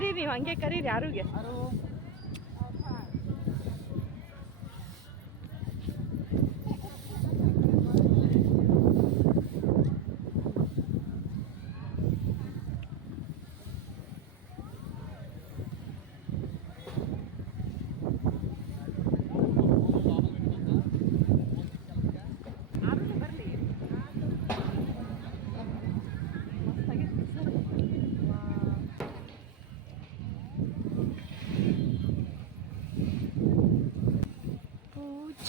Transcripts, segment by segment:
ಕರೀರಿ ನೀವು ಹಂಗೆ ಕರೀರಿ ಯಾರಿಗೆ Thank you.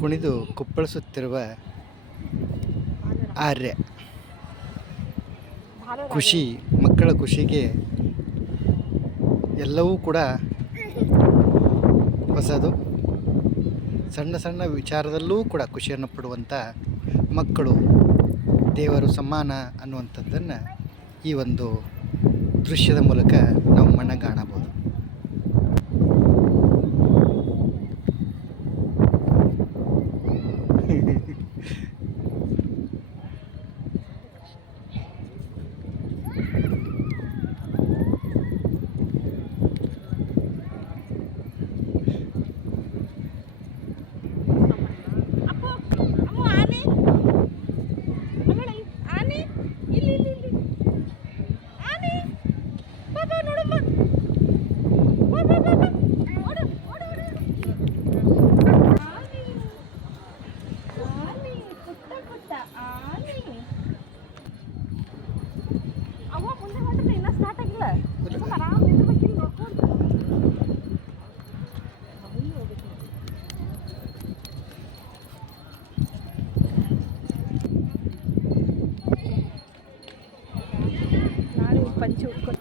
ಕುಣಿದು ಕುಪ್ಪಳಿಸುತ್ತಿರುವ ಆರ್ಯ ಖುಷಿ ಮಕ್ಕಳ ಖುಷಿಗೆ ಎಲ್ಲವೂ ಕೂಡ ಹೊಸದು ಸಣ್ಣ ಸಣ್ಣ ವಿಚಾರದಲ್ಲೂ ಕೂಡ ಖುಷಿಯನ್ನು ಪಡುವಂಥ ಮಕ್ಕಳು ದೇವರು ಸಮಾನ ಅನ್ನುವಂಥದ್ದನ್ನು ಈ ಒಂದು ದೃಶ್ಯದ ಮೂಲಕ ನಾವು ಮನಗಾಣಬಹುದು cukur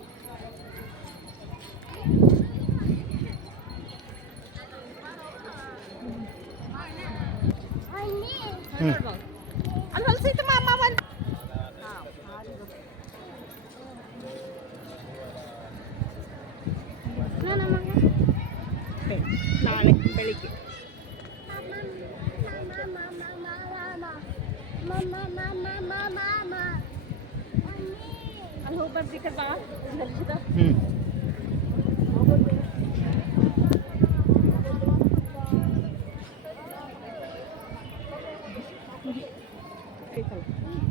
Hmm. Hmm. Mama, mama, mama, mama, mama, mama, mama, mama, mama, mama, mama 해봐. 응. Thank you.